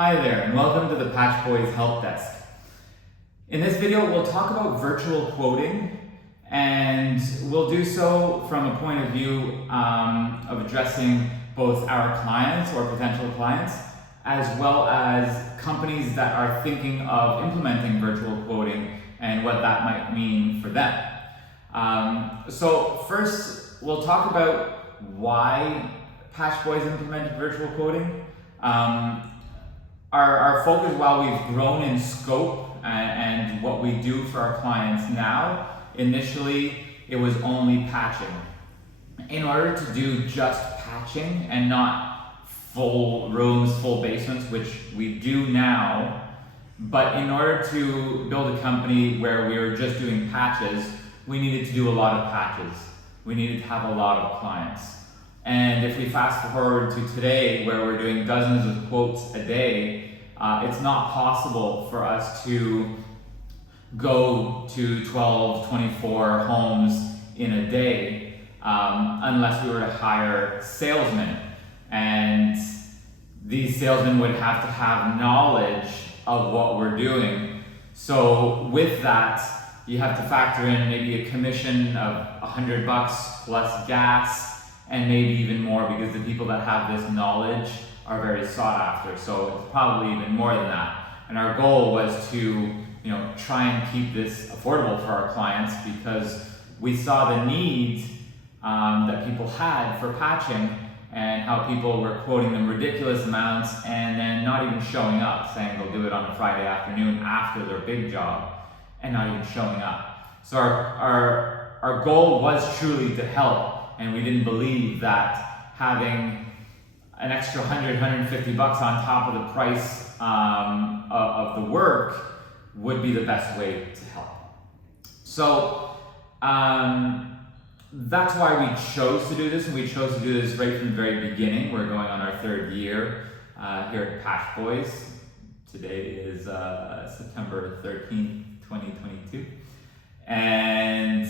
Hi there, and welcome to the PatchBoyz Help Desk. In this video, we'll talk about virtual quoting, and we'll do so from a point of view of addressing both our clients or potential clients, as well as companies that are thinking of implementing virtual quoting and what that might mean for them. So first, we'll talk about why PatchBoyz implemented virtual quoting. Our focus, while we've grown in scope and what we do for our clients now, initially it was only patching. In order to do just patching and not full rooms, full basements, which we do now, but in order to build a company where we were just doing patches, we needed to do a lot of patches. We needed to have a lot of clients. And if we fast forward to today, where we're doing dozens of quotes a day, it's not possible for us to go to 12, 24 homes in a day unless we were to hire salesmen. And these salesmen would have to have knowledge of what we're doing. So with that, you have to factor in maybe a commission of $100 plus gas, and maybe even more, because the people that have this knowledge are very sought after. So it's probably even more than that. And our goal was to, try and keep this affordable for our clients, because we saw the need that people had for patching, and how people were quoting them ridiculous amounts and then not even showing up, saying they'll do it on a Friday afternoon after their big job and not even showing up. So our goal was truly to help. And we didn't believe that having an extra $100, $150 on top of the price of the work would be the best way to help. So that's why we chose to do this, and we chose to do this right from the very beginning. We're going on our third year here at PatchBoyz. Today is September 13th, 2022. And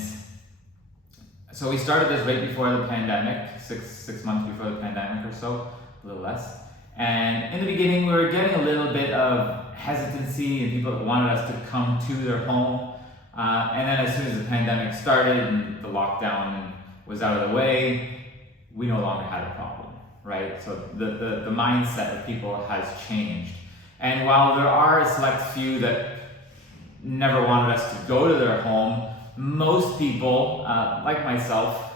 so we started this right before the pandemic, six months before the pandemic or so, a little less. And in the beginning, we were getting a little bit of hesitancy and people that wanted us to come to their home. And then as soon as the pandemic started and the lockdown was out of the way, we no longer had a problem, right? So the mindset of people has changed. And while there are a select few that never wanted us to go to their home, most people, like myself,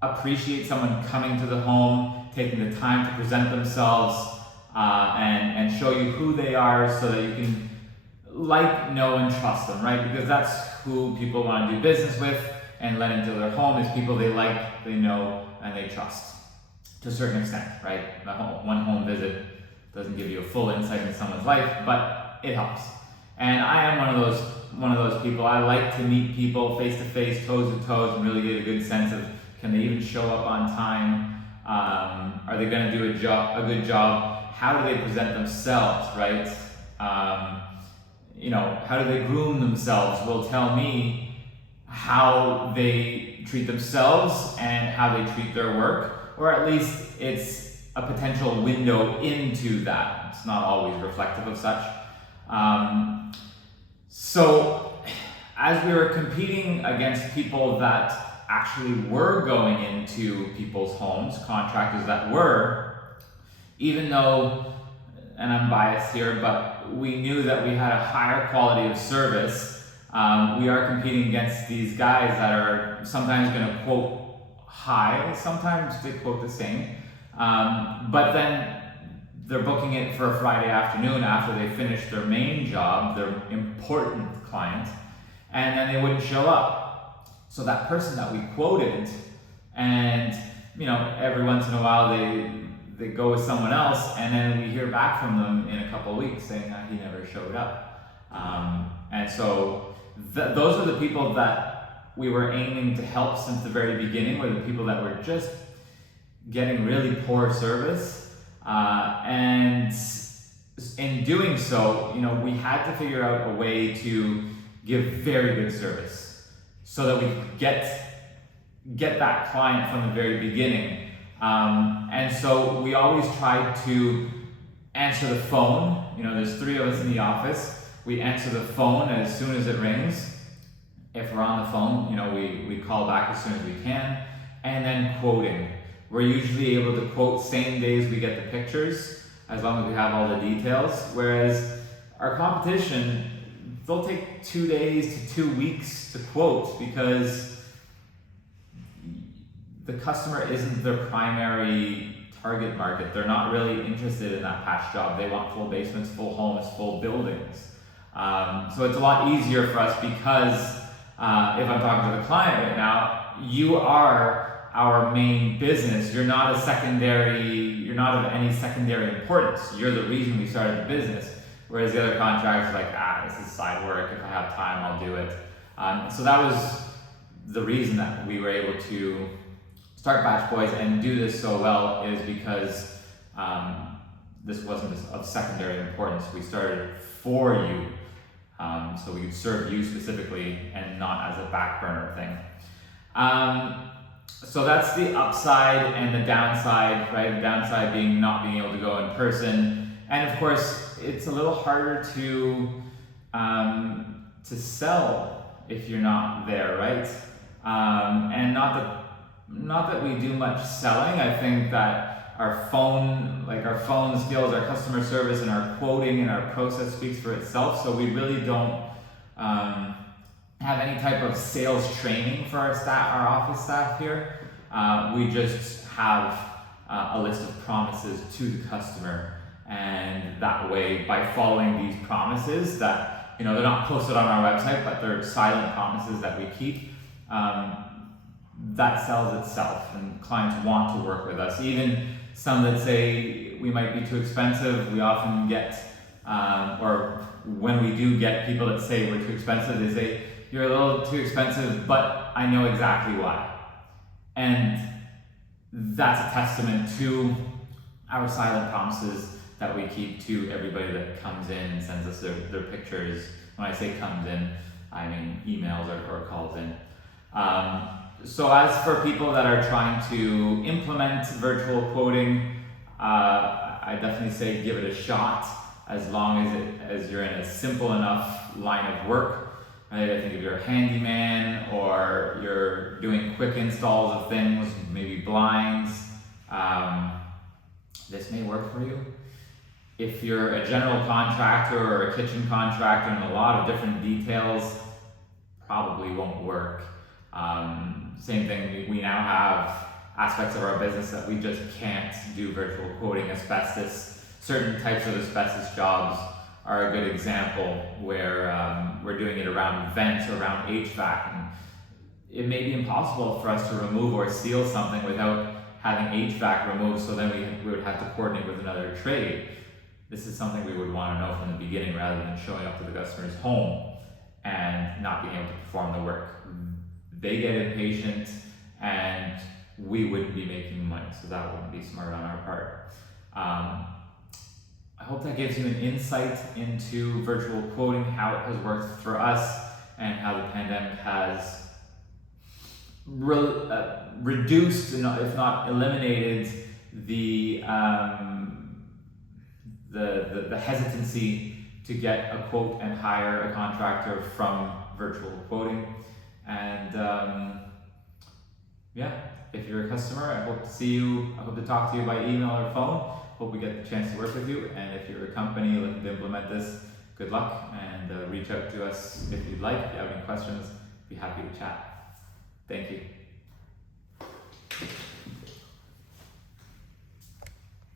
appreciate someone coming to the home, taking the time to present themselves, and show you who they are, so that you can like, know, and trust them, right? Because that's who people want to do business with and let into their home, is people they like, they know, and they trust to a certain extent, right? One home visit doesn't give you a full insight into someone's life, but it helps. And I am one of those people. I like to meet people face to face, toes to toes, and really get a good sense of, can they even show up on time? Are they going to do a good job? How do they present themselves, right? How do they groom themselves will tell me how they treat themselves and how they treat their work, or at least it's a potential window into that. It's not always reflective of such. So as we were competing against people that actually were going into people's homes, contractors that were, even though, and I'm biased here, but we knew that we had a higher quality of service, we are competing against these guys that are sometimes going to quote high, sometimes they quote the same, but then they're booking it for a Friday afternoon after they finish their main job, their important client, and then they wouldn't show up. So that person that we quoted, and every once in a while they go with someone else, and then we hear back from them in a couple of weeks saying that he never showed up. And so those are the people that we were aiming to help since the very beginning, were the people that were just getting really poor service. And in doing so, we had to figure out a way to give very good service so that we could get that client from the very beginning. And so we always tried to answer the phone. You know, there's 3 of us in the office. We answer the phone as soon as it rings. If we're on the phone, you know, we call back as soon as we can. And then quoting. We're usually able to quote same day as we get the pictures, as long as we have all the details. Whereas our competition, they'll take 2 days to 2 weeks to quote because the customer isn't their primary target market. They're not really interested in that patch job. They want full basements, full homes, full buildings. So it's a lot easier for us because if I'm talking to the client right now, you are our main business. You're not of any secondary importance. You're the reason we started the business. Whereas the other contracts are like, this is side work. If I have time, I'll do it. So that was the reason that we were able to start PatchBoyz and do this so well, is because this wasn't of secondary importance. We started for you, so we could serve you specifically and not as a back burner thing. So that's the upside and the downside, right? The downside being not being able to go in person, and of course, it's a little harder to sell if you're not there, right? And not that we do much selling. I think that our phone skills, our customer service, and our quoting and our process speaks for itself. So we really don't have any type of sales training for our office staff here. We just have a list of promises to the customer, and that way, by following these promises that, you know, they're not posted on our website, but they're silent promises that we keep, that sells itself, and clients want to work with us. Even some that say we might be too expensive, we often get, or when we do get people that say we're too expensive, they say, you're a little too expensive, but I know exactly why. And that's a testament to our silent promises that we keep to everybody that comes in and sends us their pictures. When I say comes in, I mean emails or calls in. So as for people that are trying to implement virtual quoting, I definitely say give it a shot, as long as you're in a simple enough line of work. Right? I think if you're a handyman or you're doing quick installs of things, maybe blinds, this may work for you. If you're a general contractor or a kitchen contractor and a lot of different details, probably won't work. Same thing, we now have aspects of our business that we just can't do virtual quoting. Asbestos, certain types of asbestos jobs are a good example where we're doing it around vents or around HVAC, and it may be impossible for us to remove or seal something without having HVAC removed, so then we would have to coordinate with another trade. This is something we would want to know from the beginning, rather than showing up to the customer's home and not being able to perform the work. They get impatient and we wouldn't be making money, so that wouldn't be smart on our part. I hope that gives you an insight into virtual quoting, how it has worked for us, and how the pandemic has reduced, if not eliminated, the hesitancy to get a quote and hire a contractor from virtual quoting. And if you're a customer, I hope to talk to you by email or phone. Hope we get the chance to work with you. And if you're a company looking to implement this, good luck, and reach out to us if you'd like. If you have any questions, be happy to chat. Thank you.